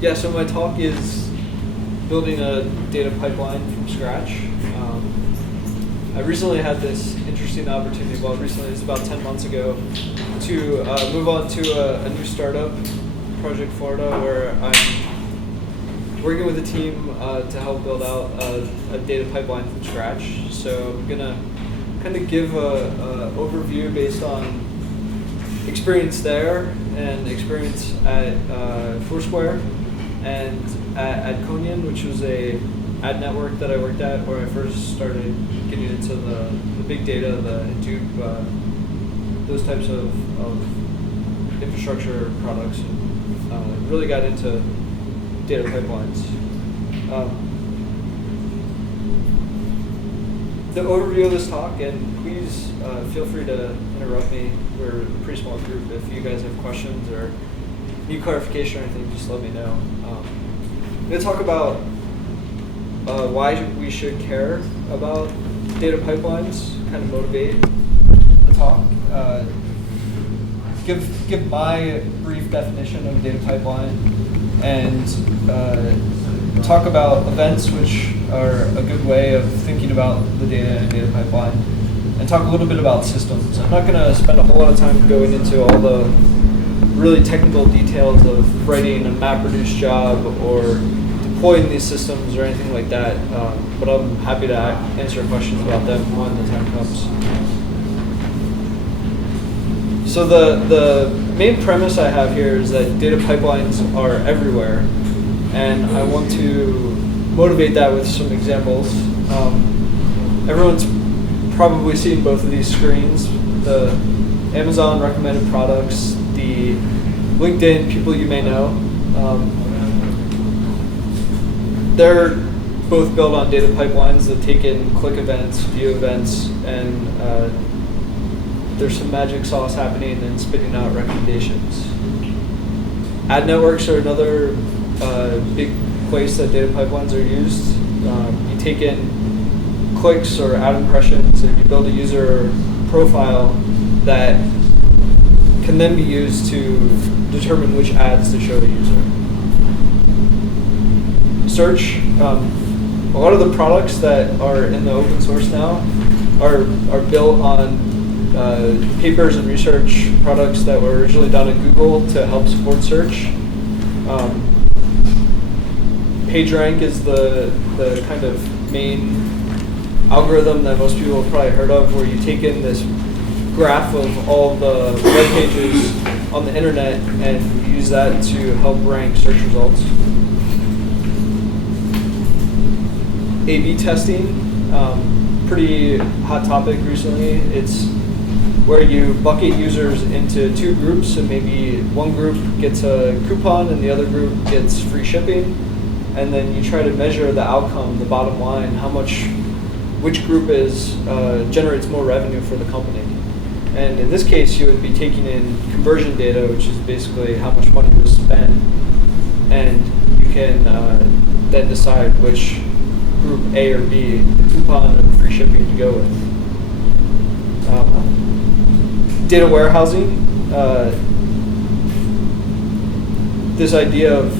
Yeah, so my talk is building a data pipeline from scratch. I recently had this interesting opportunity, well recently, it was about 10 months ago, to move on to a new startup, Project Florida, where I'm working with a team to help build out a data pipeline from scratch. So I'm going to kind of give an overview based on experience there and experience at Foursquare and at Conian, which was a ad network that I worked at where I first started getting into the big data, the Hadoop, those types of infrastructure products, and really got into data pipelines. The overview of this talk, and please feel free to interrupt me. We're a pretty small group. If you guys have questions or need clarification or anything, just let me know. I'm going to talk about why we should care about data pipelines, kind of motivate the talk. Give my brief definition of a data pipeline, and talk about events, which are a good way of thinking about the data in a data pipeline, and talk a little bit about systems. I'm not going to spend a whole lot of time going into all the really technical details of writing a MapReduce job or deploying these systems or anything like that, but I'm happy to answer questions about them when the time comes. So the main premise I have here is that data pipelines are everywhere, and I want to motivate that with some examples. Everyone's probably seen both of these screens, the Amazon recommended products, the LinkedIn people you may know. They're both built on data pipelines that take in click events, view events, and there's some magic sauce happening and spitting out recommendations. Ad networks are another big place that data pipelines are used. You take in clicks or ad impressions and you build a user profile that can then be used to determine which ads to show a user. Search, a lot of the products that are in the open source now are built on papers and research products that were originally done at Google to help support search. PageRank is the kind of main algorithm that most people have probably heard of, where you take in this graph of all the web pages on the internet and use that to help rank search results. A/B testing, pretty hot topic recently. It's where you bucket users into two groups, and maybe one group gets a coupon and the other group gets free shipping, and then you try to measure the outcome, the bottom line, which group generates more revenue for the company. And in this case, you would be taking in conversion data, which is basically how much money was spent, and you can then decide which group A or B, the coupon or the free shipping to go with. Data warehousing, this idea of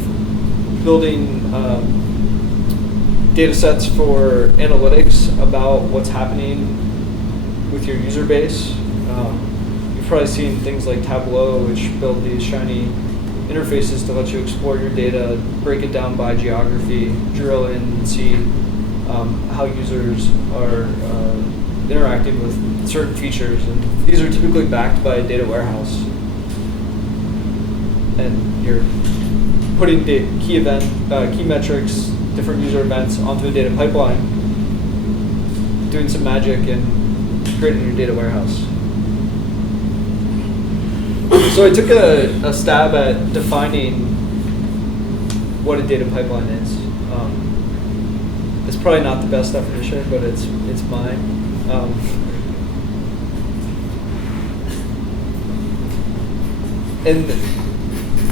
building data sets for analytics about what's happening with your user base. You've probably seen things like Tableau, which build these shiny interfaces to let you explore your data, break it down by geography, drill in and see how users are interacting with certain features. And these are typically backed by a data warehouse. And you're putting key metrics, different user events onto a data pipeline, doing some magic and creating your data warehouse. So I took a stab at defining what a data pipeline is. It's probably not the best definition, but it's mine. And the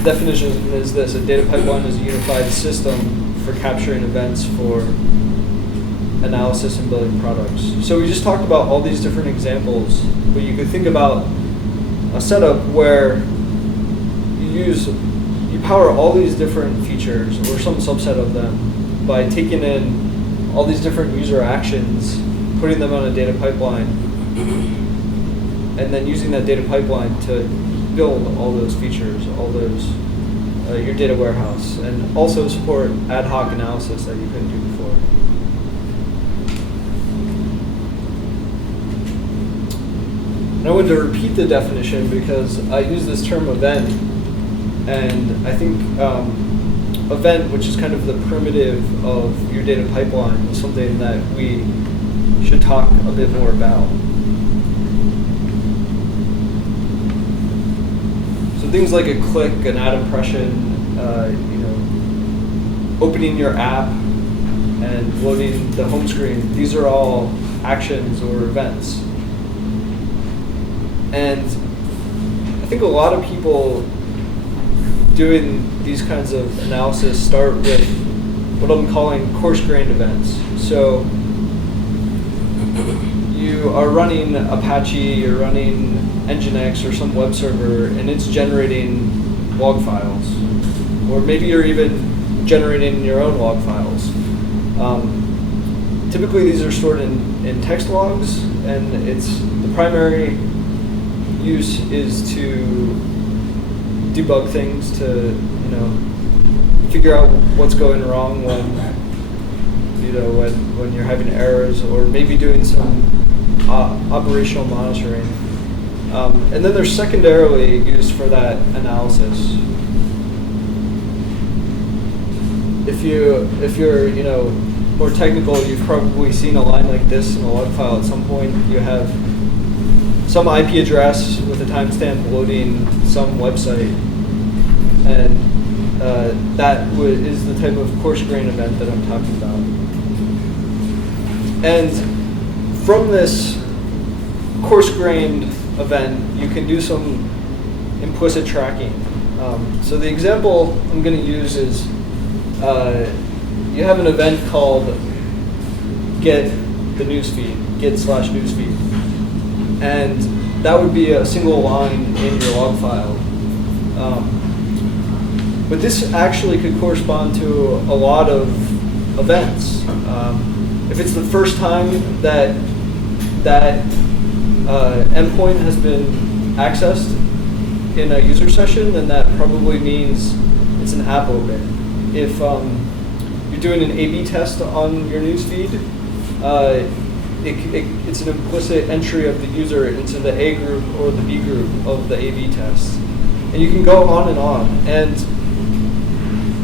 definition is this: a data pipeline is a unified system for capturing events for analysis and building products. So we just talked about all these different examples, but you could think about a setup where you you power all these different features, or some subset of them, by taking in all these different user actions, putting them on a data pipeline, and then using that data pipeline to build all those features, all those, your data warehouse, and also support ad hoc analysis that you couldn't do before. And I wanted to repeat the definition because I use this term event, and I think event, which is kind of the primitive of your data pipeline, is something that we should talk a bit more about. So things like a click, an ad impression, opening your app and loading the home screen, these are all actions or events. And I think a lot of people doing these kinds of analysis start with what I'm calling coarse-grained events. So you are running Apache, you're running Nginx or some web server, and it's generating log files. Or maybe you're even generating your own log files. Typically these are stored in text logs, and the primary use is to debug things, to figure out what's going wrong when you're having errors, or maybe doing some operational monitoring. And then they're secondarily used for that analysis. If you're more technical, you've probably seen a line like this in a log file at some point. You have some IP address with a timestamp loading some website, and that is the type of coarse-grained event that I'm talking about. And from this coarse-grained event, you can do some implicit tracking. So the example I'm going to use is you have an event called get the newsfeed, get/newsfeed. And that would be a single line in your log file. But this actually could correspond to a lot of events. If it's the first time that endpoint has been accessed in a user session, then that probably means it's an app open. If you're doing an A/B test on your newsfeed, it's an implicit entry of the user into the A group or the B group of the A/B test. And you can go on and on. And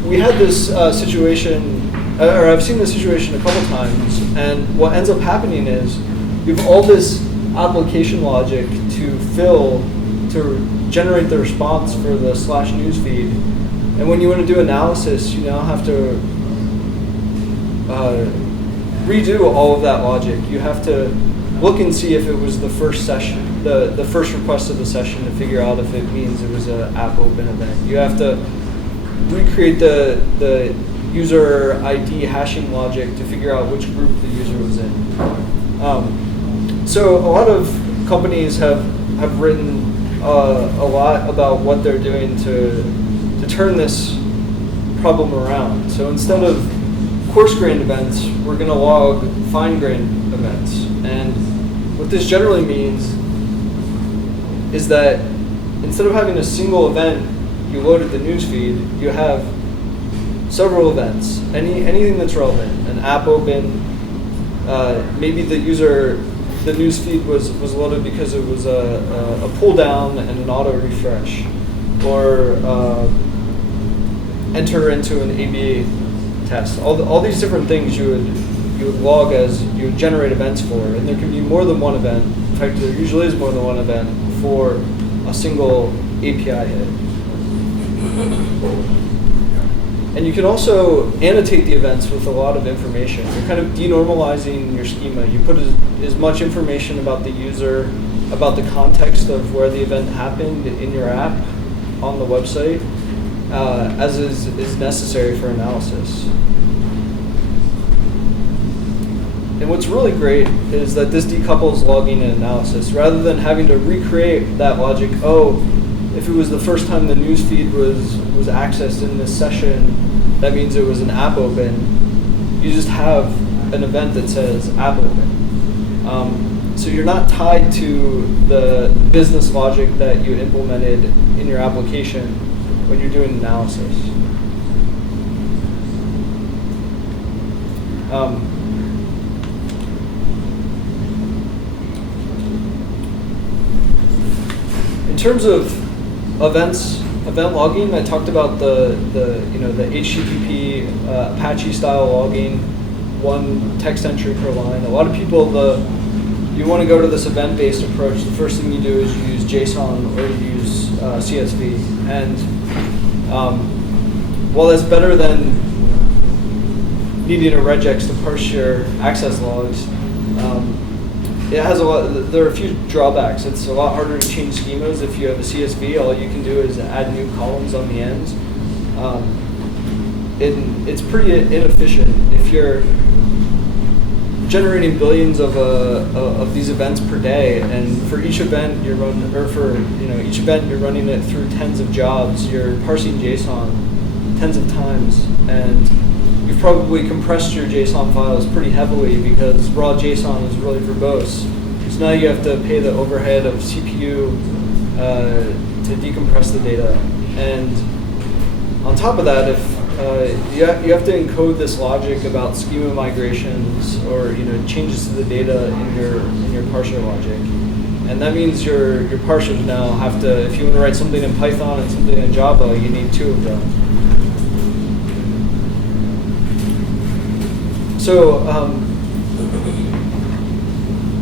we had this situation, or I've seen this situation a couple times, and what ends up happening is you have all this application logic to generate the response for the /newsfeed. And when you want to do analysis, you now have to redo all of that logic. You have to look and see if it was the first session, the first request of the session, to figure out if it means it was an app open event. You have to recreate the user ID hashing logic to figure out which group the user was in. So a lot of companies have written a lot about what they're doing to turn this problem around. So instead of coarse-grained events, we're going to log fine-grained events. And what this generally means is that instead of having a single event, you loaded the newsfeed, you have several events, anything that's relevant. An app open, maybe the newsfeed was loaded because it was a pull down and an auto refresh, or enter into an A/B test. All these different things you would log as you would generate events for, and there can be more than one event. In fact, there usually is more than one event for a single API hit. And you can also annotate the events with a lot of information. You're kind of denormalizing your schema. You put as much information about the user, about the context of where the event happened in your app on the website, as is necessary for analysis. And what's really great is that this decouples logging and analysis. Rather than having to recreate that logic, if it was the first time the news feed was accessed in this session, that means it was an app open. You just have an event that says app open. So you're not tied to the business logic that you implemented in your application when you're doing analysis. In terms of event logging, I talked about the HTTP Apache style logging, one text entry per line. A lot of people, you want to go to this event-based approach. The first thing you do is you use JSON or you use CSV. And while that's better than needing a regex to parse your access logs, it has there are a few drawbacks. It's a lot harder to change schemas if you have a CSV. All you can do is add new columns on the ends. It's pretty inefficient. If you're generating billions of these events per day, and for each event you're running it through tens of jobs, you're parsing JSON tens of times, and you've probably compressed your JSON files pretty heavily because raw JSON is really verbose. So now you have to pay the overhead of CPU to decompress the data. And on top of that, if you have to encode this logic about schema migrations or changes to the data in your parser logic. And that means your parsers now have to, if you want to write something in Python and something in Java, you need two of them. So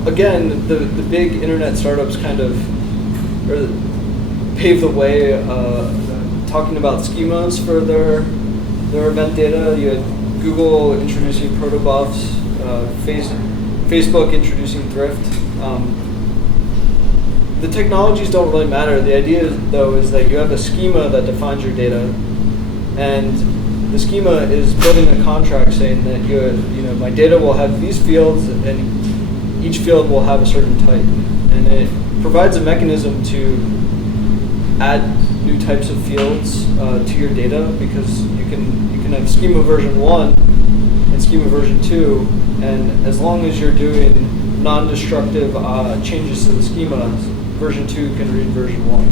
again, the big internet startups kind of paved the way talking about schemas for their event data. You had Google introducing protobufs, Facebook introducing Thrift. The technologies don't really matter. The idea, though, is that you have a schema that defines your data, and the schema is building a contract saying that my data will have these fields, and each field will have a certain type, and it provides a mechanism to add new types of fields to your data, because you can have schema version 1 and schema version 2, and as long as you're doing non-destructive changes to the schema, version 2 can read version 1.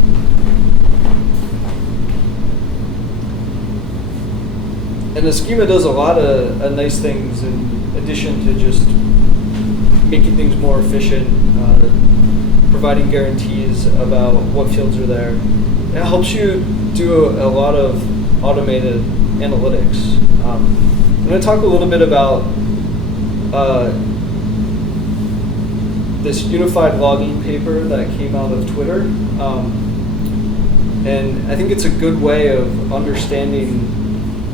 And the schema does a lot of nice things in addition to just making things more efficient, providing guarantees about what fields are there. It helps you do a lot of automated analytics. I'm going to talk a little bit about this unified logging paper that came out of Twitter. And I think it's a good way of understanding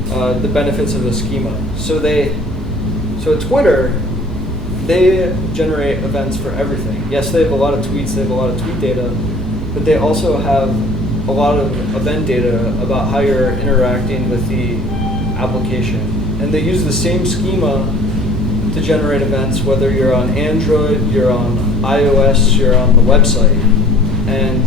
the benefits of a schema. So at Twitter, they generate events for everything. Yes, they have a lot of tweets, they have a lot of tweet data, but they also have a lot of event data about how you're interacting with the application. And they use the same schema to generate events, whether you're on Android, you're on iOS, you're on the website. And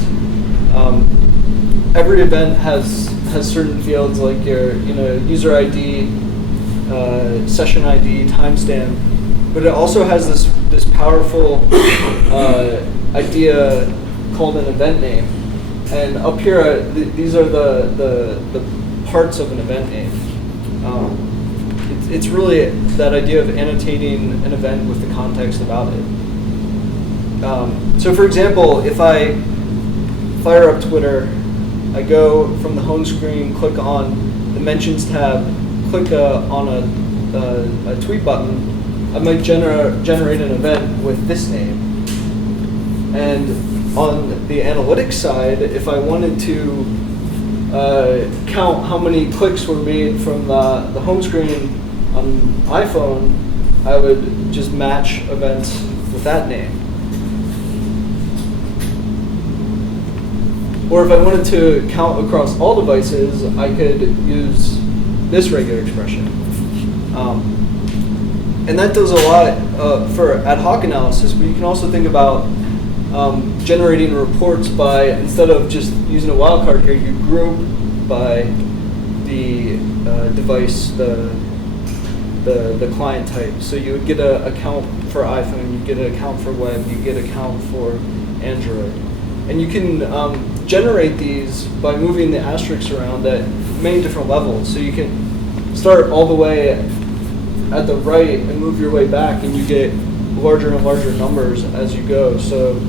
every event has certain fields like your user ID, session ID, timestamp, but it also has this powerful idea called an event name. And up here, these are the parts of an event name. It's really that idea of annotating an event with the context about it. So for example, if I fire up Twitter, I go from the home screen, click on the mentions tab, click on a tweet button, I might generate an event with this name. And on the analytics side, if I wanted to count how many clicks were made from the home screen on iPhone, I would just match events with that name. Or if I wanted to count across all devices, I could use this regular expression. And that does a lot for ad hoc analysis, but you can also think about generating reports by, instead of just using a wildcard here, you group by the device, the client type. So you would get an account for iPhone, you get an account for web, you get an account for Android. And you can generate these by moving the asterisks around at many different levels. So you can start all the way at the right and move your way back, and you get larger and larger numbers as you go. So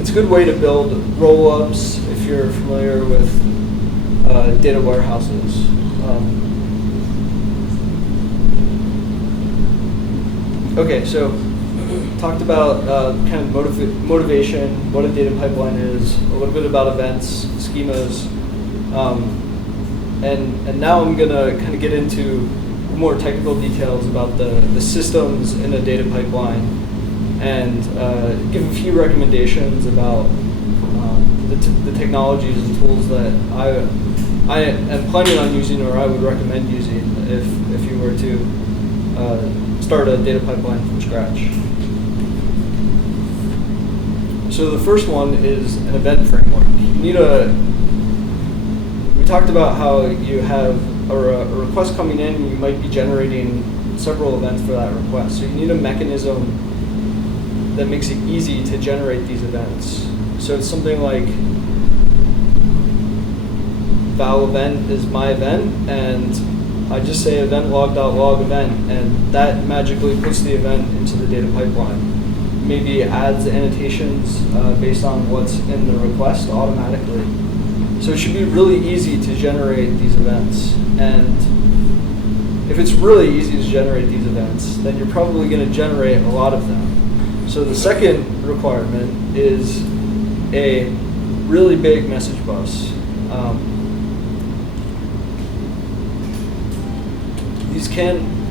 it's a good way to build roll-ups if you're familiar with data warehouses. Okay, so talked about kind of motivation, what a data pipeline is, a little bit about events, schemas, and now I'm going to kind of get into more technical details about the systems in a data pipeline, and give a few recommendations about the technologies and tools that I am planning on using, or I would recommend using if you were to start a data pipeline from scratch. So the first one is an event framework. We talked about how you have a request coming in, and you might be generating several events for that request. So you need a mechanism that makes it easy to generate these events. So it's something like val event is my event, and I just say event log.log event, and that magically puts the event into the data pipeline. Maybe adds annotations based on what's in the request automatically. So it should be really easy to generate these events. And if it's really easy to generate these events, then you're probably going to generate a lot of them. So the second requirement is a really big message bus.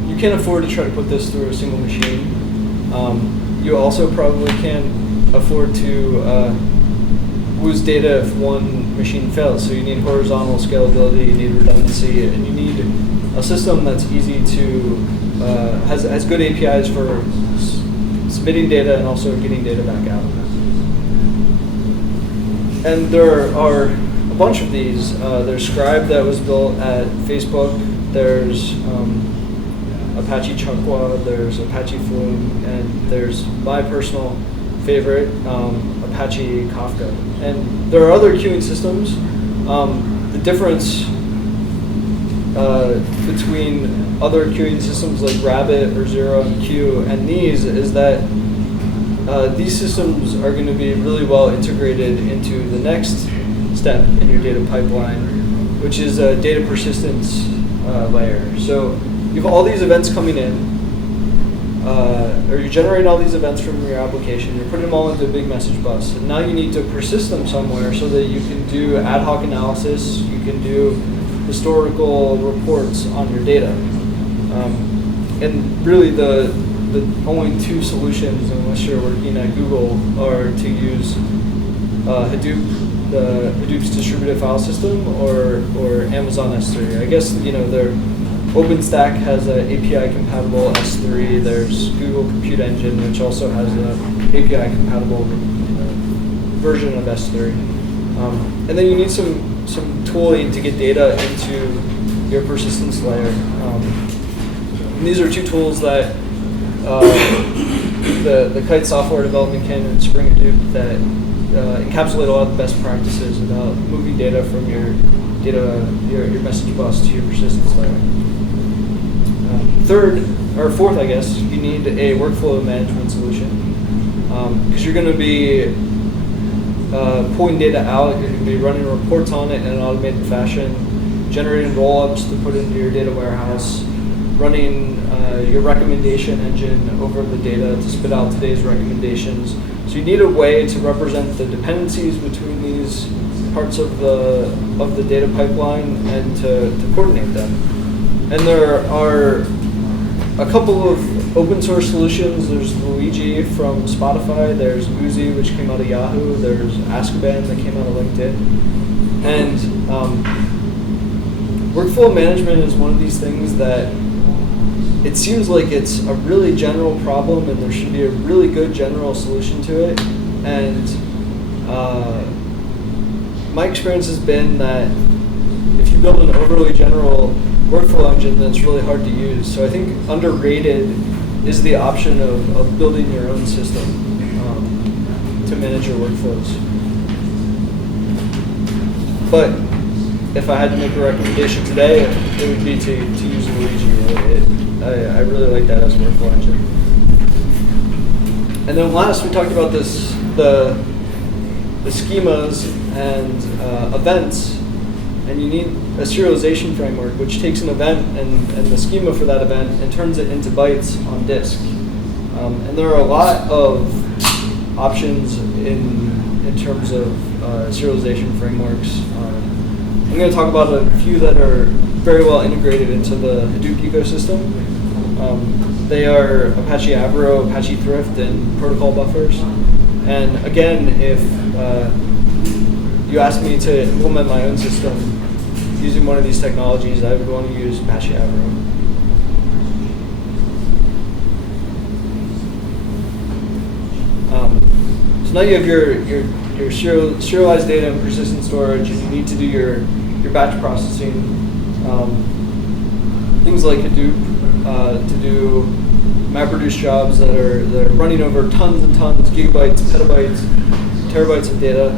You can't afford to try to put this through a single machine. You also probably can't afford to lose data if one machine fails. So you need horizontal scalability, you need redundancy, and you need a system that's easy to, has good APIs for submitting data and also getting data back out. And there are a bunch of these. There's Scribe that was built at Facebook. There's Apache Chunkwa, there's Apache Flume, and there's my personal favorite, Apache Kafka. And there are other queuing systems. The difference between other queuing systems like Rabbit or ZeroMQ and these is that these systems are going to be really well integrated into the next step in your data pipeline, which is a data persistence layer. So you have all these events coming in, or you're generating all these events from your application, you're putting them all into a big message bus, and now you need to persist them somewhere so that you can do ad hoc analysis, you can do historical reports on your data. And really the only two solutions, unless you're working at Google, are to use Hadoop, Hadoop's distributed file system, or Amazon S3. I guess their OpenStack has an API compatible S3. There's Google Compute Engine, which also has an API compatible version of S3. And then you need some tooling to get data into your persistence layer. And these are two tools that the Kite software development kit and Spring Hadoop that encapsulate a lot of the best practices about moving data from your message bus to your persistence layer. Fourth, I guess, you need a workflow management solution, because you're going to be pulling data out, you're going to be running reports on it in an automated fashion, generating roll-ups to put into your data warehouse, running your recommendation engine over the data to spit out today's recommendations. So you need a way to represent the dependencies between these parts of the data pipeline and to coordinate them. And there are a couple of open source solutions. There's Luigi from Spotify, there's Uzi, which came out of Yahoo, there's Azkaban that came out of LinkedIn. And workflow management is one of these things that it seems like it's a really general problem and there should be a really good general solution to it, And my experience has been that if you build an overly general workflow engine, then it's really hard to use. So I think underrated is the option of building your own system to manage your workflows. But if I had to make a recommendation today, it would be to use Luigi. I really like that as a workflow engine. And then last, we talked about the schemas and events. And you need a serialization framework, which takes an event and the schema for that event and turns it into bytes on disk. And there are a lot of options in terms of serialization frameworks. I'm going to talk about a few that are very well integrated into the Hadoop ecosystem. They are Apache Avro, Apache Thrift, and protocol buffers. And again, if you ask me to implement my own system using one of these technologies, I would want to use Apache Avro. So now you have your serialized data and persistent storage, and you need to do your batch processing. Things like Hadoop to do MapReduce jobs that are running over tons and tons, gigabytes, petabytes, terabytes of data.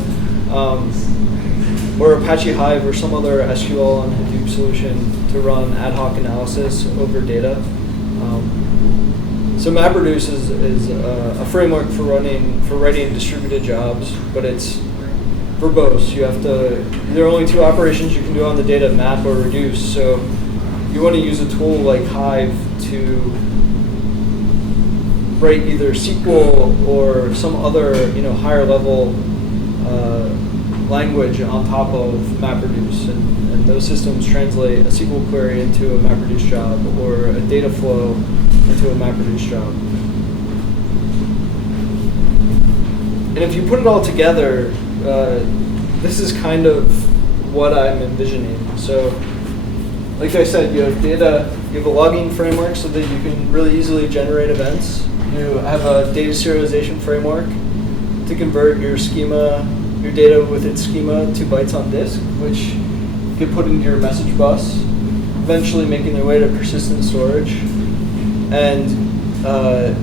Or Apache Hive or some other SQL and Hadoop solution to run Adhoc Analysis over data. So MapReduce is a framework for writing distributed jobs, but it's verbose. There are only two operations you can do on the data, map or reduce. So you want to use a tool like Hive to write either SQL or some other higher level language on top of MapReduce, and those systems translate a SQL query into a MapReduce job or a data flow into a MapReduce job. And if you put it all together, this is kind of what I'm envisioning. So, like I said, you have data, you have a logging framework so that you can really easily generate events. You have a data serialization framework to convert your data with its schema to bytes on disk, which get put into your message bus, eventually making their way to persistent storage. And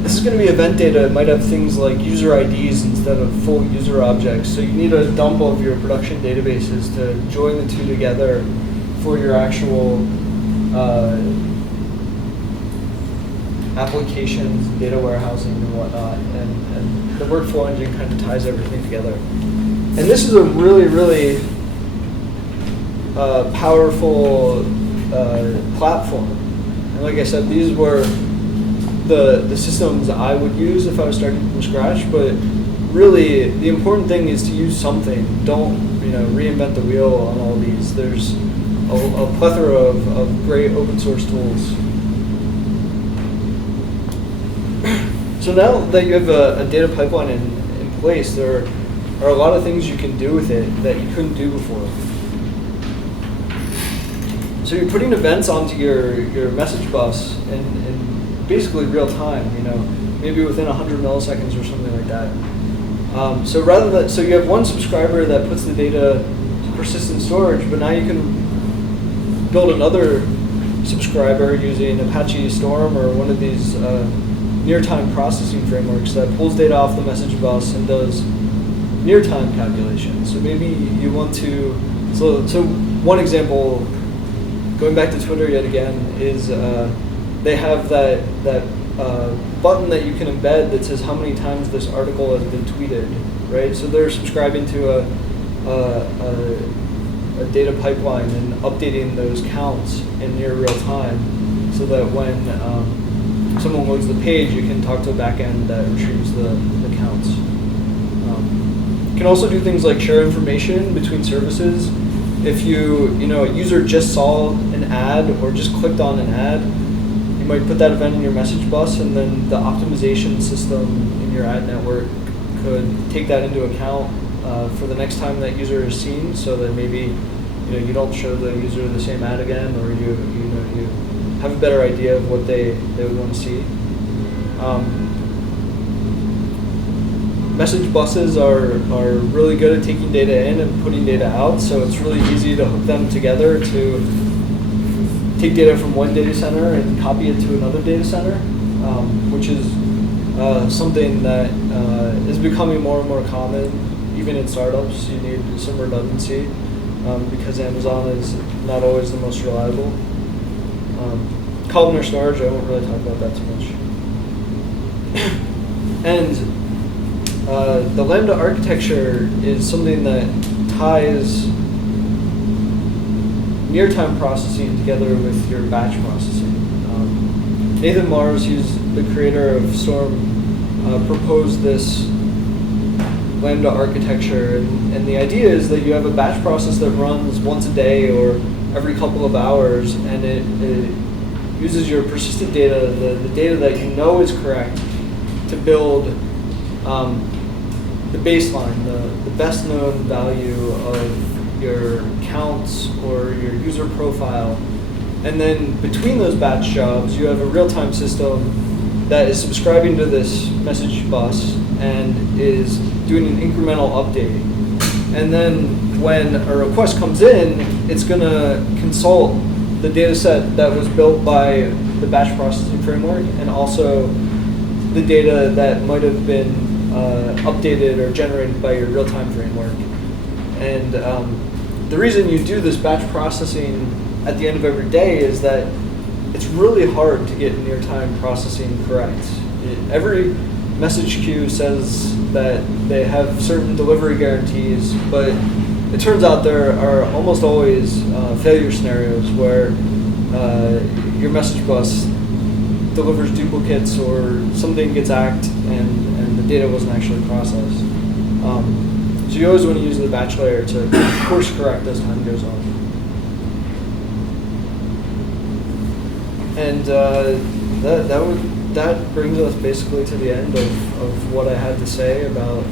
this is going to be event data. It might have things like user IDs instead of full user objects. So you need a dump of your production databases to join the two together for your actual applications, data warehousing, and whatnot. And the workflow engine kind of ties everything together. And this is a really, really powerful platform. And like I said, these were the systems I would use if I was starting from scratch. But really, the important thing is to use something. Don't reinvent the wheel on all these. There's a plethora of great open source tools. So now that you have a data pipeline in place, there are a lot of things you can do with it that you couldn't do before. So you're putting events onto your message bus in basically real time, maybe within 100 milliseconds or something like that. So you have one subscriber that puts the data to persistent storage, but now you can build another subscriber using Apache Storm or one of these near-time processing frameworks that pulls data off the message bus and does near-time calculations. So maybe you want to, so one example, going back to Twitter yet again, is they have that button that you can embed that says how many times this article has been tweeted, right? So they're subscribing to a data pipeline and updating those counts in near real time, so that when someone loads the page, you can talk to a backend that retrieves the counts. You can also do things like share information between services. If a user just saw an ad or just clicked on an ad, you might put that event in your message bus, and then the optimization system in your ad network could take that into account for the next time that user is seen, so that maybe you don't show the user the same ad again, or you have a better idea of what they would want to see. message buses are really good at taking data in and putting data out, so it's really easy to hook them together to take data from one data center and copy it to another data center, which is something that is becoming more and more common. Even in startups, you need some redundancy because Amazon is not always the most reliable. Columnar storage, I won't really talk about that too much. And the Lambda architecture is something that ties near-time processing together with your batch processing. Nathan Mars, who's the creator of Storm, proposed this Lambda architecture, and the idea is that you have a batch process that runs once a day or every couple of hours, and it uses your persistent data, the data that you know is correct, to build the baseline, the best known value of your counts or your user profile. And then between those batch jobs, you have a real-time system that is subscribing to this message bus and is doing an incremental update. And then when a request comes in, it's going to consult the data set that was built by the batch processing framework and also the data that might have been updated or generated by your real-time framework. And the reason you do this batch processing at the end of every day is that it's really hard to get near-time processing correct. Every message queue says that they have certain delivery guarantees, but it turns out there are almost always failure scenarios where your message bus delivers duplicates or something gets hacked and the data wasn't actually processed. So you always want to use the batch layer to course correct as time goes on. And that brings us basically to the end of what I had to say about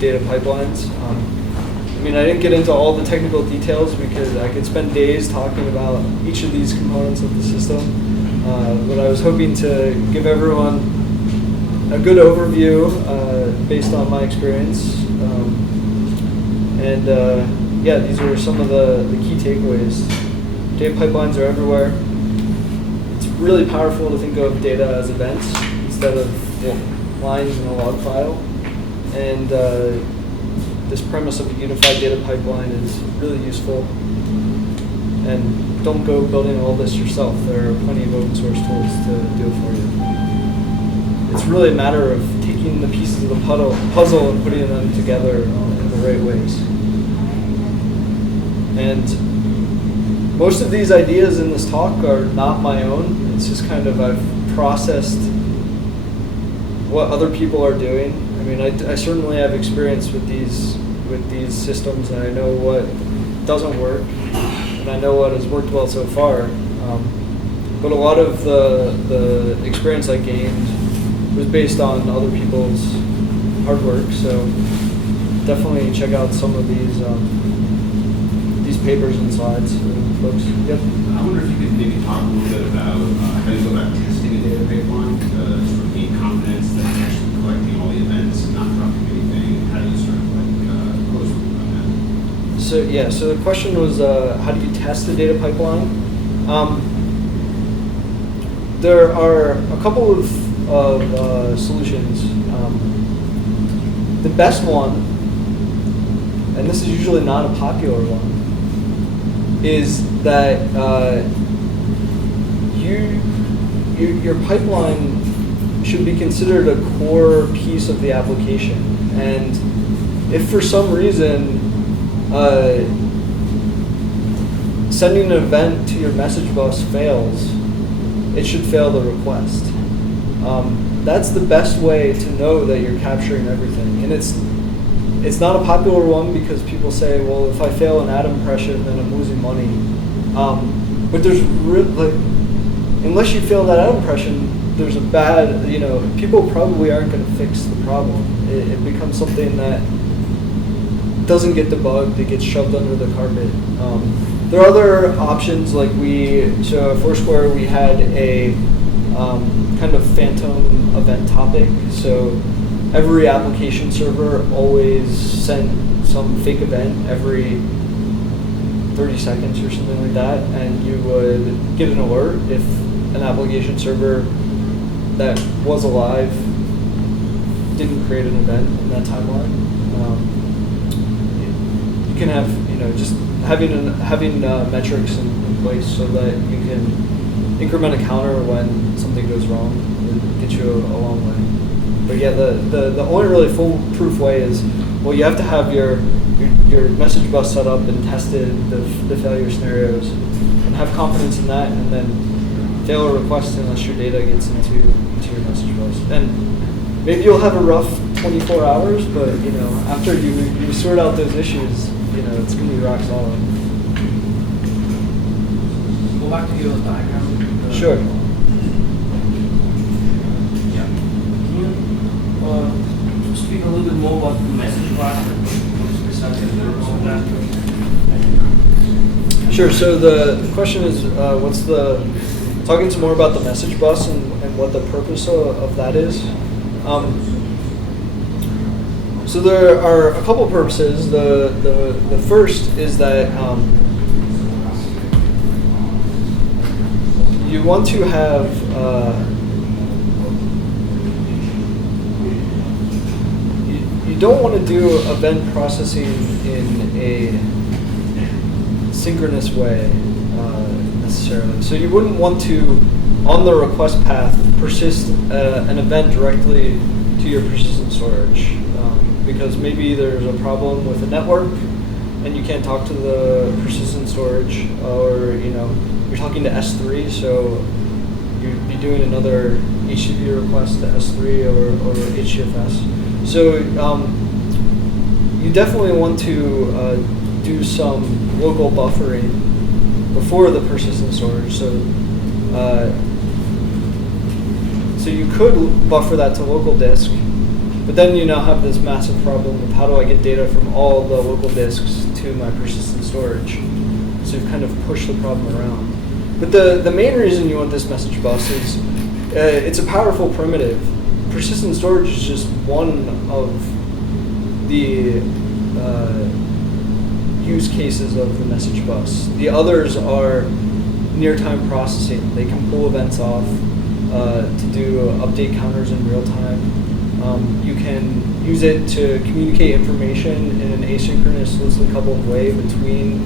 data pipelines. I mean, I didn't get into all the technical details because I could spend days talking about each of these components of the system. But I was hoping to give everyone a good overview based on my experience. Yeah, these are some of the key takeaways. Data pipelines are everywhere. It's really powerful to think of data as events instead of lines in a log file. And this premise of a unified data pipeline is really useful. And don't go building all this yourself. There are plenty of open source tools to do it for you. It's really a matter of taking the pieces of the puzzle and putting them together in the right ways. And most of these ideas in this talk are not my own. It's just kind of I've processed what other people are doing. I mean, I certainly have experience with these systems, and I know what doesn't work, and I know what has worked well so far. But a lot of the experience I gained was based on other people's hard work. So definitely check out some of these papers and slides, folks. Yep. I wonder if you could maybe talk a little bit about how you go about testing a data pipeline, sort of gain confidence that it's actually collecting all the events and not dropping anything. How do you sort of close the loop on that? So yeah, so the question was, how do you test a data pipeline? There are a couple of solutions. The best one, and this is usually not a popular one, is that your pipeline should be considered a core piece of the application. And if for some reason sending an event to your message bus fails, it should fail the request. That's the best way to know that you're capturing everything. And it's not a popular one because people say, well, if I fail an ad impression, then I'm losing money. But there's unless you fail that ad impression, there's a bad, people probably aren't going to fix the problem. It becomes something that doesn't get debugged, it gets shoved under the carpet. There are other options, like so at Foursquare we had a kind of phantom event topic. So every application server always sent some fake event every 30 seconds or something like that, and you would get an alert if an application server that was alive didn't create an event in that timeline. You can have, just having metrics in place so that you can increment a counter when something goes wrong and get you a long way. But yeah, the only really foolproof way is, well, you have to have your message bus set up and tested the failure scenarios and have confidence in that, and then fail a request unless your data gets into your message bus. And maybe you'll have a rough 24 hours, but after you sort out those issues, it's gonna be rock solid. Go back to your diagram. Sure. Yeah. Can you speak a little bit more about the message bus? What's precisely the purpose of that? Sure. So the question is, talking some more about the message bus and what the purpose of that is. So there are a couple of purposes. The first is that you want to have you don't want to do event processing in a synchronous way necessarily. So you wouldn't want to, on the request path, persist an event directly to your persistent storage. Because maybe there's a problem with the network and you can't talk to the persistent storage, or you're talking to S3, so you'd be doing another HTTP request to S3 or HDFS. So you definitely want to do some local buffering before the persistent storage. So you could buffer that to local disk. But then you now have this massive problem of how do I get data from all the local disks to my persistent storage. So you've kind of pushed the problem around. But the main reason you want this message bus is it's a powerful primitive. Persistent storage is just one of the use cases of the message bus. The others are near-time processing. They can pull events off to do update counters in real time. You can use it to communicate information in an asynchronous, loosely coupled way between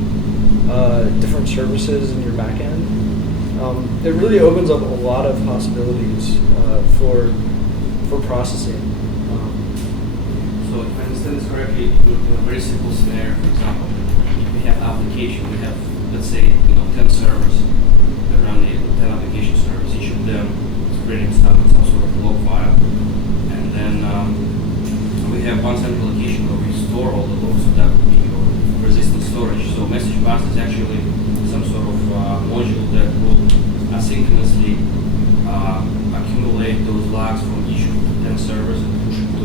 different services in your backend. It really opens up a lot of possibilities for processing. So if I understand this correctly, in a very simple scenario, for example, if we have application, we have, let's say, 10 servers that run the 10 application servers. Each of them is creating some sort of log file. And then we have one central location where we store all the logs, so that would be your persistent storage. So message bus is actually some sort of module that will asynchronously accumulate those logs from each of the 10 servers and push it to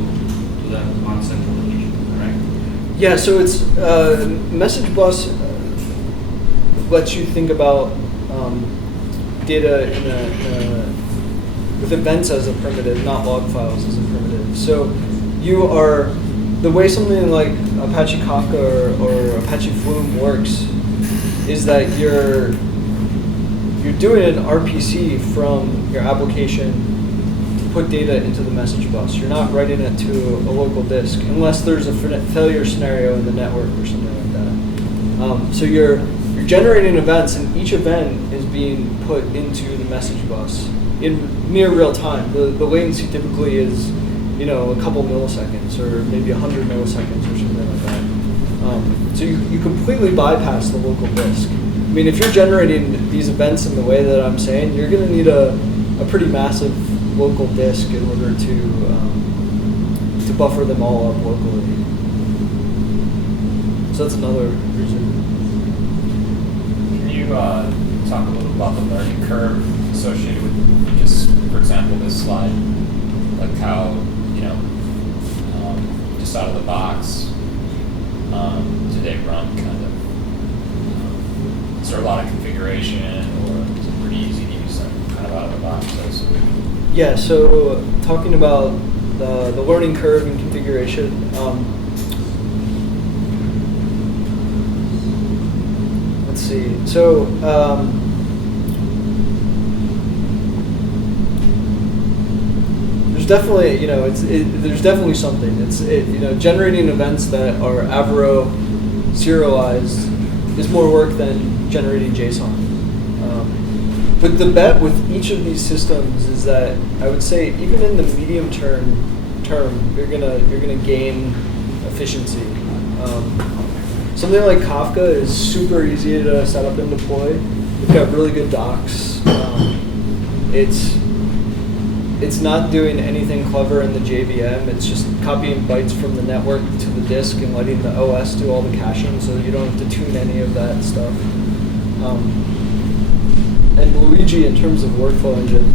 that one central location, correct? Yeah, so it's message bus lets you think about data with events as a primitive, not log files as a primitive. So the way something like Apache Kafka or Apache Flume works is that you're doing an RPC from your application to put data into the message bus. You're not writing it to a local disk unless there's a failure scenario in the network or something like that. So you're generating events, and each event is being put into the message bus in near real time. The latency typically is, a couple milliseconds or maybe 100 milliseconds or something like that. So you completely bypass the local disk. I mean, if you're generating these events in the way that I'm saying, you're going to need a pretty massive local disk in order to buffer them all up locally. So that's another reason. Can you talk a little about the learning curve associated with just, for example, this slide, like how, just out of the box, do they run kind of, is there a lot of configuration, or is it pretty easy to use them kind of out of the box? Yeah, so talking about the learning curve and configuration. Let's see. So there's definitely, there's definitely something. It's generating events that are Avro serialized is more work than generating JSON. But the bet with each of these systems is that I would say even in the medium term, you're gonna gain efficiency. Something like Kafka is super easy to set up and deploy. We've got really good docs. It's not doing anything clever in the JVM. It's just copying bytes from the network to the disk and letting the OS do all the caching, so you don't have to tune any of that stuff. And Luigi, in terms of workflow engine,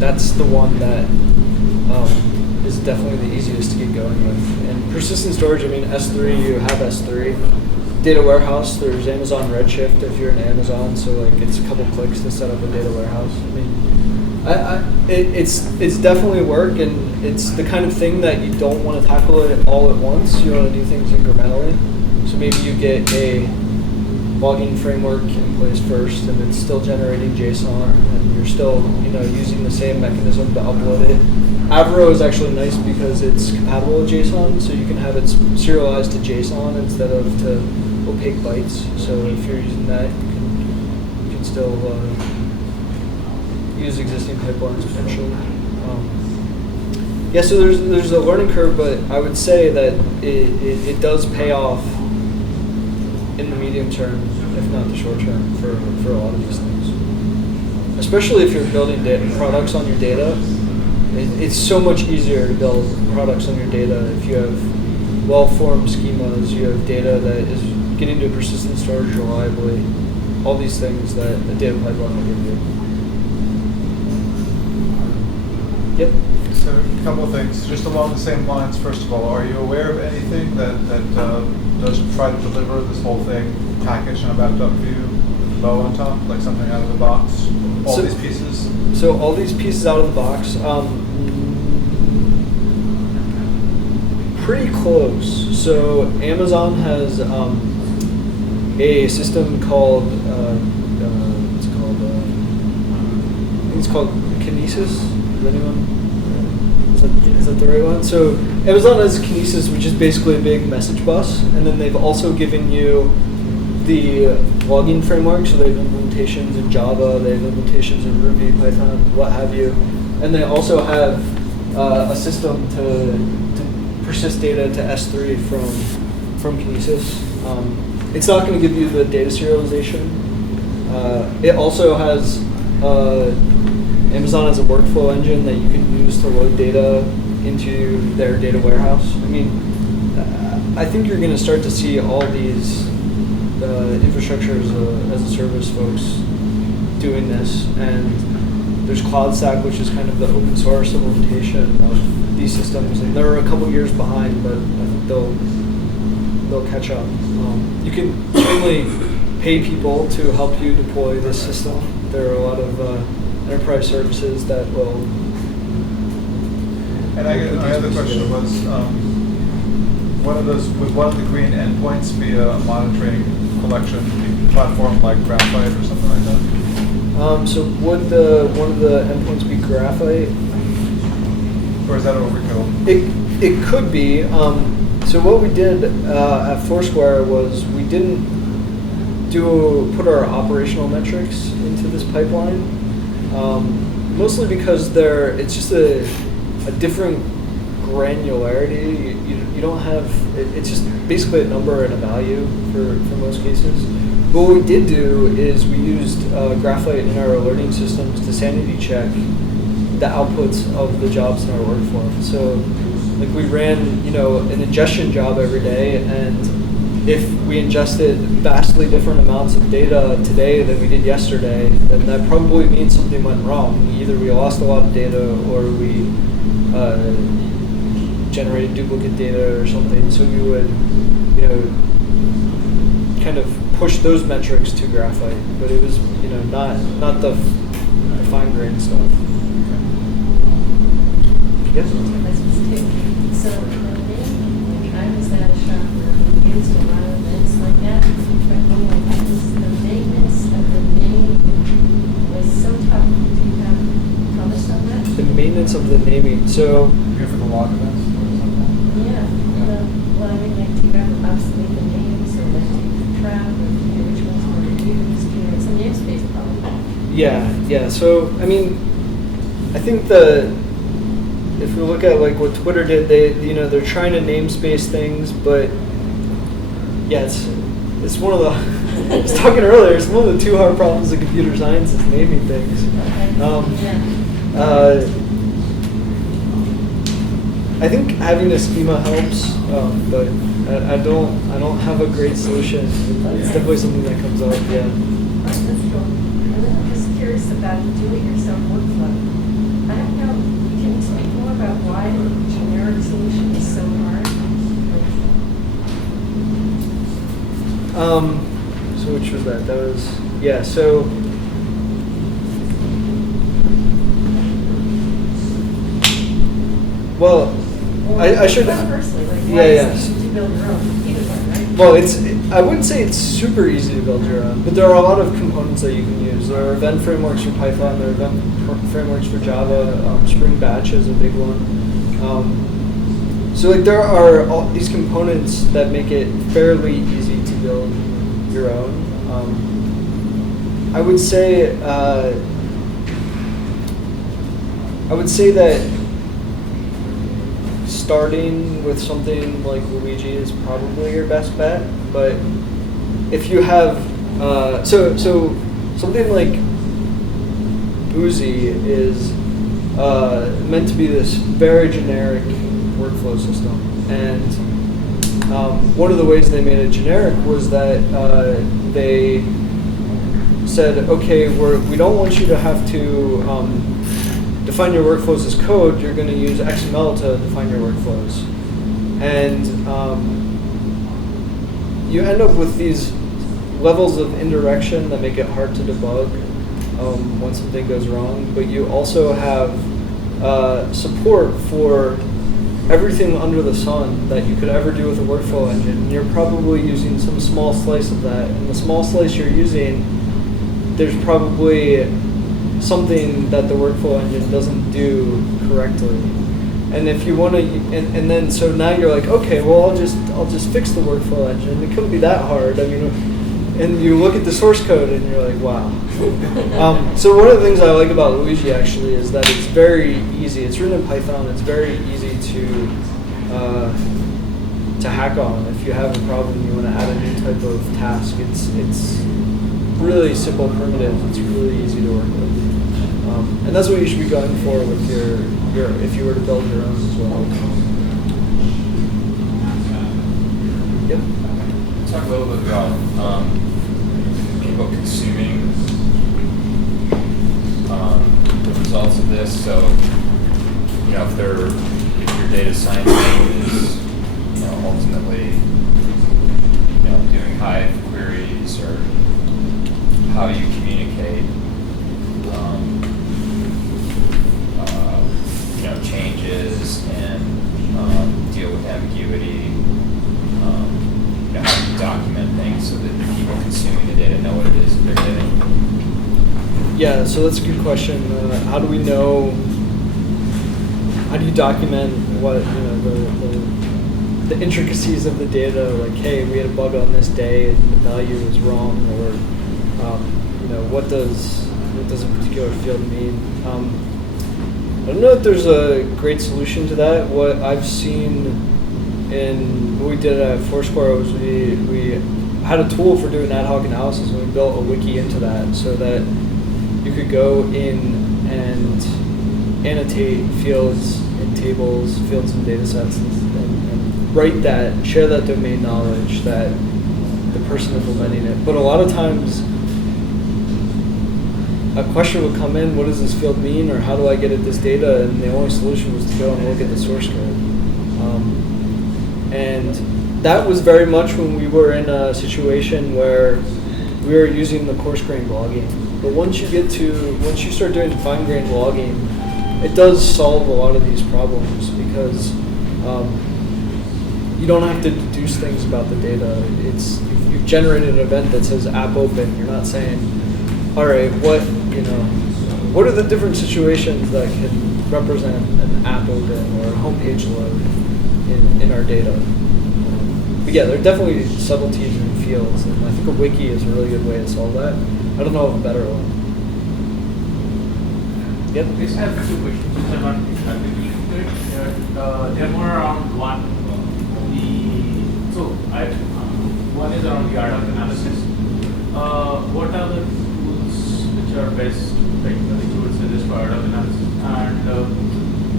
that's the one that is definitely the easiest to get going with. And persistent storage, S3, you have S3. Data warehouse, there's Amazon Redshift if you're in Amazon, so it's a couple clicks to set up a data warehouse. It's definitely work, and it's the kind of thing that you don't want to tackle it all at once. You want to do things incrementally. So maybe you get a logging framework in place first, and it's still generating JSON, and you're still using the same mechanism to upload it. Avro is actually nice because it's compatible with JSON, so you can have it serialized to JSON instead of to opaque bytes. So if you're using that, you can still use existing pipelines potentially. So there's a learning curve, but I would say that it does pay off in the medium term, if not the short term, for a lot of these things. Especially if you're building products on your data, it's so much easier to build products on your data if you have well-formed schemas, you have data that is getting to persistent storage reliably, all these things that a data pipeline will give you. Yep. So a couple of things, just along the same lines. First of all, are you aware of anything that does try to deliver this whole thing packaged in a wrapped-up view with a bow on top, like something out of the box? All these pieces? So all these pieces out of the box, pretty close. So Amazon has a system called it's called Kinesis. Is that the right one? So Amazon has Kinesis, which is basically a big message bus, and then they've also given you the logging framework. So they have implementations in Java, they have implementations in Ruby, Python, what have you, and they also have a system to persist data to S3 from Kinesis. It's not going to give you the data serialization. It also has Amazon has a workflow engine that you can use to load data into their data warehouse. I think you're going to start to see all these infrastructure as a service folks doing this, and there's CloudStack, which is kind of the open source implementation of these systems, and they're a couple years behind, but I think they'll catch up. You can certainly pay people to help you deploy this system. There are a lot of enterprise services that will. And my other question was, would one of the green endpoints be a monitoring collection platform like Graphite or something like that? So would one of the endpoints be Graphite? Or is that overkill? It could be. So what we did at Foursquare was we didn't put our operational metrics into this pipeline, mostly because it's just a different granularity. You don't have, it's just basically a number and a value for most cases. But what we did do is we used Graphite in our alerting systems to sanity check the outputs of the jobs in our workflow. So like we ran, an ingestion job every day, and if we ingested vastly different amounts of data today than we did yesterday, then that probably means something went wrong. Either we lost a lot of data or we generated duplicate data or something. So we would, kind of push those metrics to Graphite, but it was, not the fine-grained stuff. Yes. License too. So when I was at a shop where we used a lot of events like that, but the maintenance of the name was so tough. Do you have comments on that? The maintenance of the naming. So Here for the log events or something? Yeah. Well, I mean, like, do you have obsolete the names or like do you track or which ones were used? You know, it's a namespace problem. yeah. So I mean, I think if we look at like what Twitter did, they're trying to namespace things, but yeah, it's one of the I was talking earlier. It's one of the two hard problems of computer science is naming things. I think having a schema helps, but I don't have a great solution. It's definitely something that comes up. Yeah. That's cool. And then I'm just curious about do-it-yourself workflow. I don't know. Can you speak more about why the generic solution is so hard? So which was that? That was yeah. So well, I should. Firstly, like, Yeah, why yeah. is it easy to build your own computer, right? Well, I wouldn't say it's super easy to build your own, but there are a lot of components that you can use. There are event frameworks for Python, there are event frameworks for Java, Spring Batch is a big one. So like there are all these components that make it fairly easy to build your own. I would say that starting with something like Luigi is probably your best bet, but if you have so something like Boozy is meant to be this very generic workflow system, and one of the ways they made it generic was that they said, okay, we don't want you to have to define your workflows as code. You're going to use XML to define your workflows, and you end up with these levels of indirection that make it hard to debug when something goes wrong. But you also have support for everything under the sun that you could ever do with a workflow engine. You're probably using some small slice of that, and the small slice you're using, there's probably something that the workflow engine doesn't do correctly. And if you want to, and then so now you're like, okay, well I'll just fix the workflow engine. It couldn't be that hard. I mean, and you look at the source code and you're like, wow. So one of the things I like about Luigi actually is that it's very easy. It's written in Python. It's very easy to hack on. If you have a problem, you want to add a new type of task. It's really simple primitives. It's really easy to work with. And that's what you should be going for with your if you were to build your own as well. Yep. Talk a little bit about people consuming the results of this. So, if your data scientist is, ultimately, doing Hive queries or how you communicate, changes and deal with ambiguity. How do you document things so that people consuming the data know what it is that they're getting? Yeah, so that's a good question. How do we know? How do you document what the intricacies of the data? Like, hey, we had a bug on this day and the value is wrong, or what does a particular field mean? I don't know if there's a great solution to that. What I've seen in what we did at Foursquare was we had a tool for doing ad hoc analysis, and we built a wiki into that so that you could go in and annotate fields in tables, fields in data sets, and write that, share that domain knowledge that the person implementing it. But a lot of times, a question would come in, what does this field mean, or how do I get at this data? And the only solution was to go and look at the source code. And that was very much when we were in a situation where we were using the coarse-grained logging. But once you start doing fine-grained logging, it does solve a lot of these problems because you don't have to deduce things about the data. It's you've generated an event that says app open. You're not saying, all right, what are the different situations that can represent an app open or a homepage load in our data? But yeah, there are definitely subtleties and fields, and I think a wiki is a really good way to solve that. I don't know of a better one. Yep. I just have two questions which are not exactly related. They're more around one is around the Adhoc Analysis. What are the tools which are best, like the you would suggest for Adhoc Analysis? And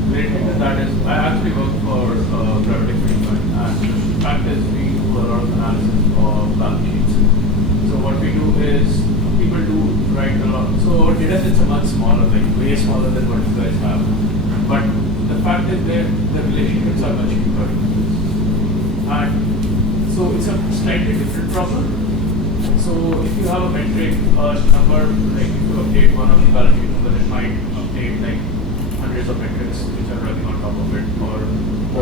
related to that is, I actually work for private equity fund, and the fact is we do a lot of analysis of balance sheets. So what we do is, people do write a lot. So our data sets are much smaller, like way smaller than what you guys have. But the fact is the relationships are much deeper. And so it's a slightly different problem. So if you have a metric number, like if you update one of the balance sheet numbers, it might update like hundreds of metrics which are running on top of it for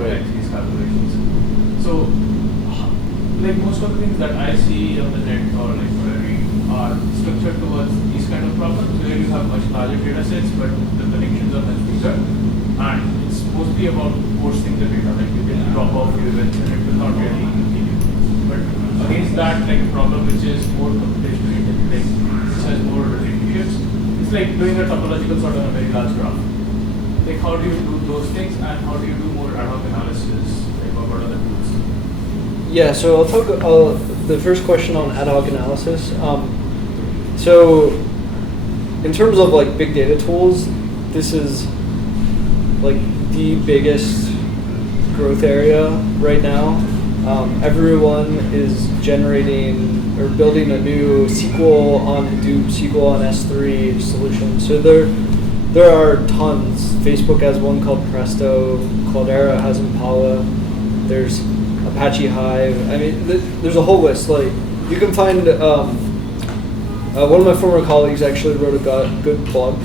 like these calculations. So like most of the things that I see on the net or like where I read are structured towards these kind of problems where you have much larger data sets but the connections are much bigger, and it's mostly about forcing the data, like you can drop off your events and it will not really give you. But against that, like a problem which is more computationally intelligent, which has more relationships, it's like doing a topological sort of a very large graph. Like how do you do those things and how do you do more ad hoc analysis? Like what are the tools? Yeah, so I'll talk the first question on ad hoc analysis. So in terms of like big data tools, this is like the biggest growth area right now. Everyone is generating or building a new SQL on Hadoop, SQL on S3 solution. So there are tons. Facebook has one called Presto. Cloudera has Impala. There's Apache Hive. I mean, there's a whole list. Like you can find. One of my former colleagues actually wrote a good blog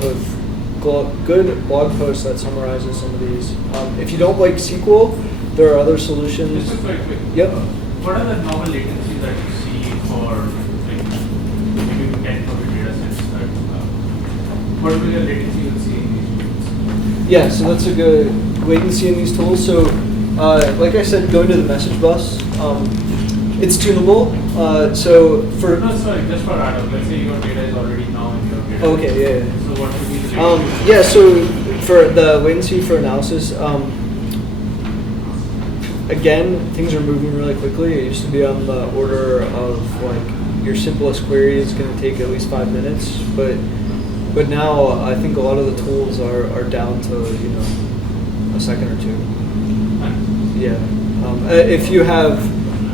post that summarizes some of these. If you don't like SQL, there are other solutions. Just very quick. Yep. What are the normal latencies that you see for like maybe you can for the data sets that what will your latency you'll see in these tools? Yeah, so that's a good latency in these tools. So, like I said, going to the message bus, it's tunable. So for No, sorry, just for Adhoc. Let's say your data is already now in your data. okay, yeah. So what would be the latency? Yeah, so for the latency for analysis, again, things are moving really quickly. It used to be on the order of like your simplest query is going to take at least 5 minutes, but now I think a lot of the tools are down to a second or two. Yeah, if you have,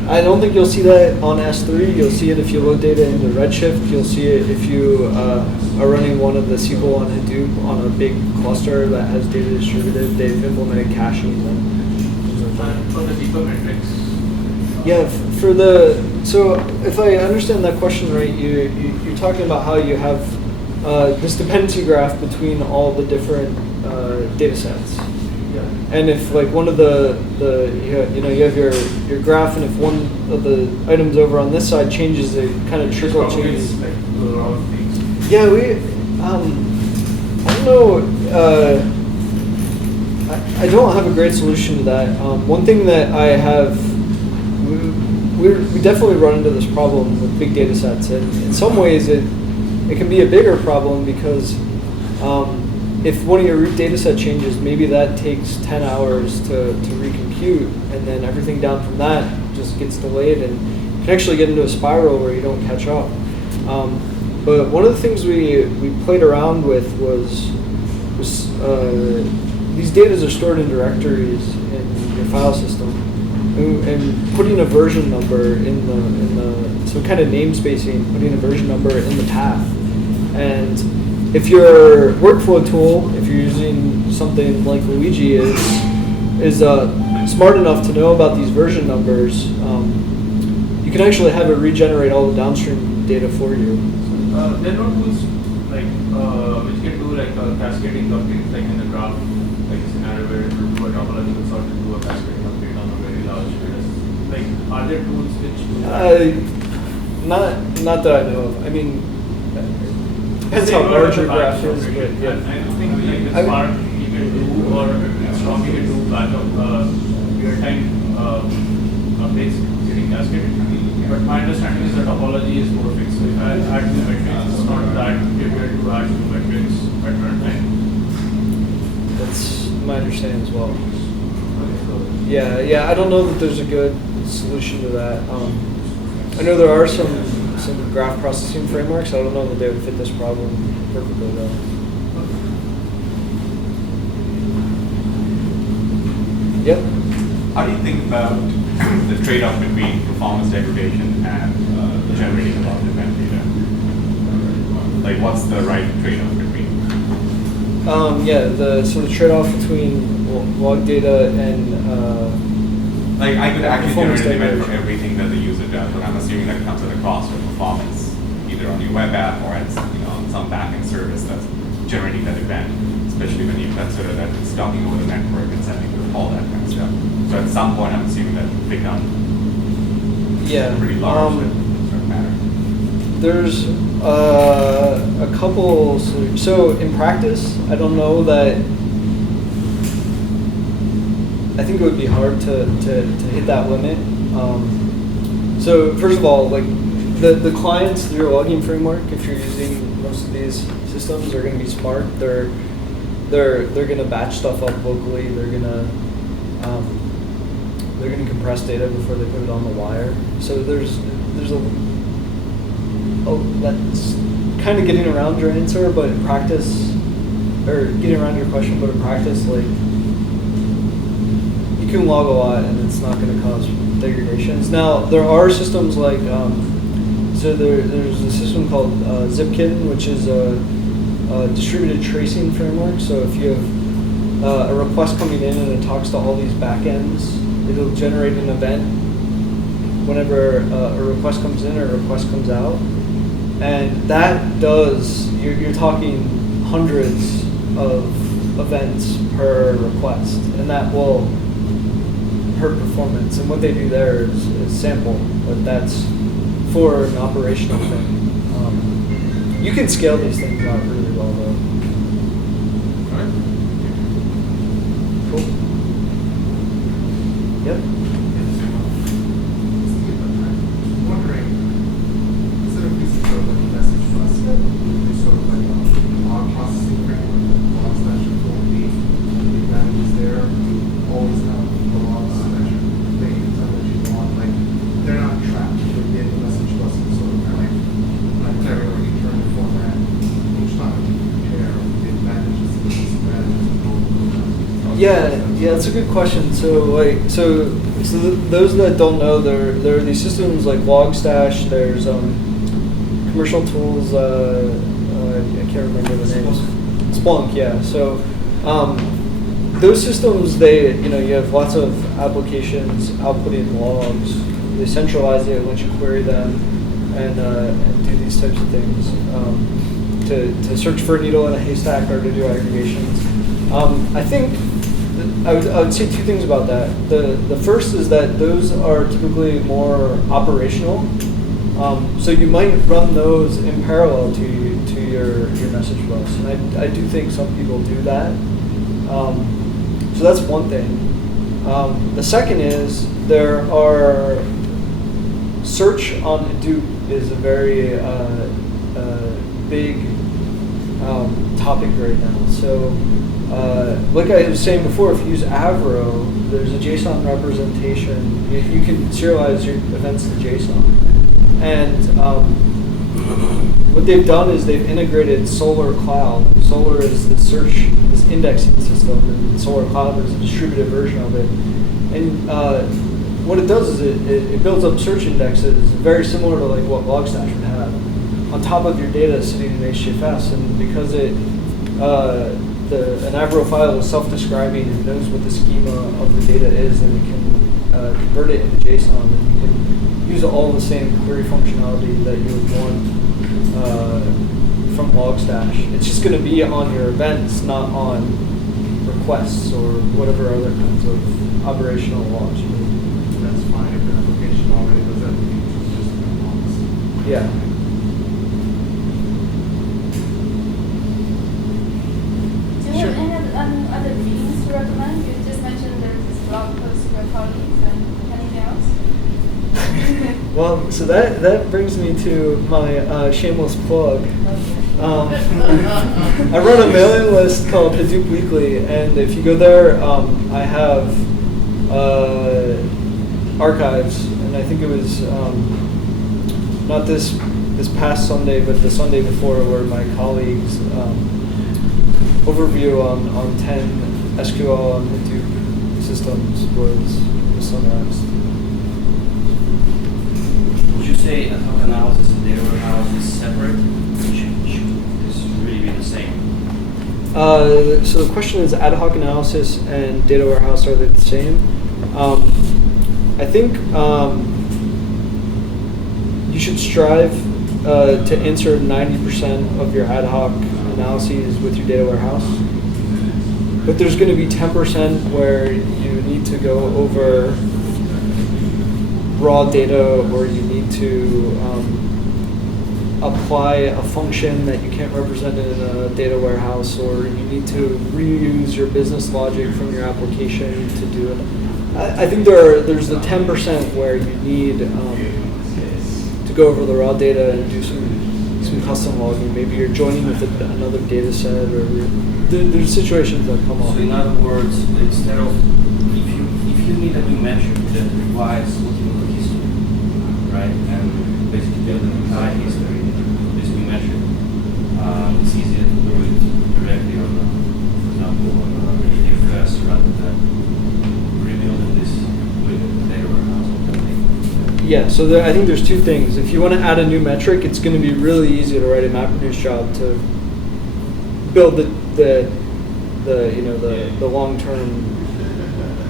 I don't think you'll see that on S3. You'll see it if you load data into Redshift. You'll see it if you are running one of the SQL on Hadoop on a big cluster that has data distributed. They've implemented caching and For the deeper metrics. yeah, so if I understand that question right, you're talking about how you have this dependency graph between all the different data sets. Yeah. And if like one of you have your graph, and if one of the items over on this side changes, it kind of trickle changes. Like a lot of things. Yeah, I don't know. I don't have a great solution to that. One thing that I have, we definitely run into this problem with big data sets, and in some ways it can be a bigger problem because if one of your root data set changes, maybe that takes 10 hours to recompute, and then everything down from that just gets delayed, and you can actually get into a spiral where you don't catch up. But one of the things we played around with was these data are stored in directories in your file system, and putting a version number in the so kind of namespacing, putting a version number in the path. And if your workflow tool, if you're using something like Luigi, is smart enough to know about these version numbers, you can actually have it regenerate all the downstream data for you. There are no tools like which can do like cascading of things like in the graph, like a scenario where it will do a topological sort and do a cascading update on a very large data. Like, are there tools which do that? Not that I know of. I mean, depends how large your graph is, but yeah. I don't think like with Spark you can do, or Strong you can do backup real-time updates getting cascaded. But my understanding is the topology is more fixed. So if I add new metrics, it's not that difficult to add new metrics at runtime. That's my understanding as well. Yeah. I don't know that there's a good solution to that. I know there are some graph processing frameworks. I don't know that they would fit this problem perfectly though. Yep. How do you think about the trade-off between performance degradation and generating a lot of event data? Like, what's the right trade-off between? The trade-off between log data and like, I could actually performance generate an event for degradation. everything that the user does, but I'm assuming that it comes at a cost of performance, either on your web app or at on some backend service that's generating that event, especially when you consider that it's talking over the network and sending all that kind of stuff. So at some point, I'm assuming that it becomes pretty large. That doesn't matter. There's a couple. So in practice, I don't know that. I think it would be hard to hit that limit. So first of all, like the clients through your logging framework, if you're using most of these systems, are going to be smart. They're going to batch stuff up locally. They're going to compress data before they put it on the wire. So there's that's kind of getting around your answer, but in practice, or getting around your question, but in practice, like you can log a lot and it's not going to cause degradations. Now there are systems like there's a system called Zipkin, which is a distributed tracing framework. So if you have a request coming in and it talks to all these backends, it'll generate an event whenever a request comes in or a request comes out. And that does, you're talking hundreds of events per request, and that will hurt performance. And what they do there is sample, but that's for an operational thing. You can scale these things out really well, though. All right. Cool. Yep. Wondering, instead of using sort of like a message bus, use sort of like a log processing framework, Logstash will be the advantages there. You always have the logs that you're making that you want. Like, they're not trapped within the message bus. It's sort of kind of like carry or return format each time you compare the advantages and disadvantages of both. Yeah, that's a good question. So those that don't know, there are these systems like Logstash. There's commercial tools. I can't remember the names. Splunk, yeah. So those systems, you have lots of applications outputting logs. They centralize it, let you query them, and do these types of things to search for a needle in a haystack or to do aggregations. I think I would say two things about that. The first is that those are typically more operational. So you might run those in parallel to your message bus, and I do think some people do that. So that's one thing. The second is there are search on Hadoop is a very big topic right now. So like I was saying before, if you use Avro, there's a JSON representation. You can serialize your events to JSON. And what they've done is they've integrated Solar Cloud. Solar is the search, this indexing system, and Solar Cloud is a distributed version of it. And what it does is it builds up search indexes very similar to like what Logstash would have on top of your data sitting in HDFS. And because an Avro file is self-describing and knows what the schema of the data is, and it can convert it into JSON, and you can use all the same query functionality that you would want from Logstash. It's just going to be on your events, not on requests or whatever other kinds of operational logs you need. That's fine if the application already does everything, it's just the logs. Yeah. Do you Sure. have any other themes to recommend? You just mentioned there's this blog post for colleagues and anything else? Well, so that brings me to my shameless plug. I run a mailing list called Hadoop Weekly, and if you go there, I have archives, and I think it was not this past Sunday, but the Sunday before, where my colleagues overview on 10 SQL and Hadoop systems was summarized. Would you say Adhoc Analysis and data warehouse is separate? Should this really be the same? So the question is, ad hoc analysis and data warehouse, are they the same? I think you should strive to answer 90% of your ad hoc analyses with your data warehouse. But there's going to be 10% where you need to go over raw data, or you need to apply a function that you can't represent in a data warehouse, or you need to reuse your business logic from your application to do it. I think there's the 10% where you need to go over the raw data and do some custom logging. Maybe you're joining with another data set, or there's situations that come up. So in other words, instead of if you need a new metric that requires looking at the history, right, and basically build an entire history of this new metric, it's easier to do it directly on, for example, on ADFS rather than rebuilding this with a data warehouse or something. Yeah, so I think there's two things. If you want to add a new metric, it's going to be really easy to write a MapReduce job to build the long-term,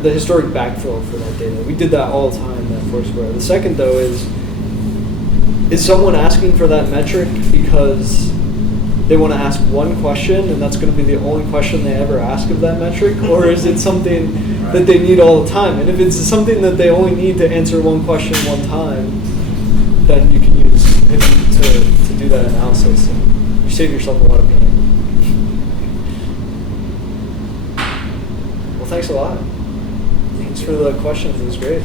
the historic backfill for that data. We did that all the time at Foursquare. The second, though, is someone asking for that metric because they want to ask one question and that's going to be the only question they ever ask of that metric, or is it something that they need all the time? And if it's something that they only need to answer one question one time, then you can use Hadoop to do that analysis, and you save yourself a lot of pain. Well, thanks a lot. Thanks for the questions. It was great.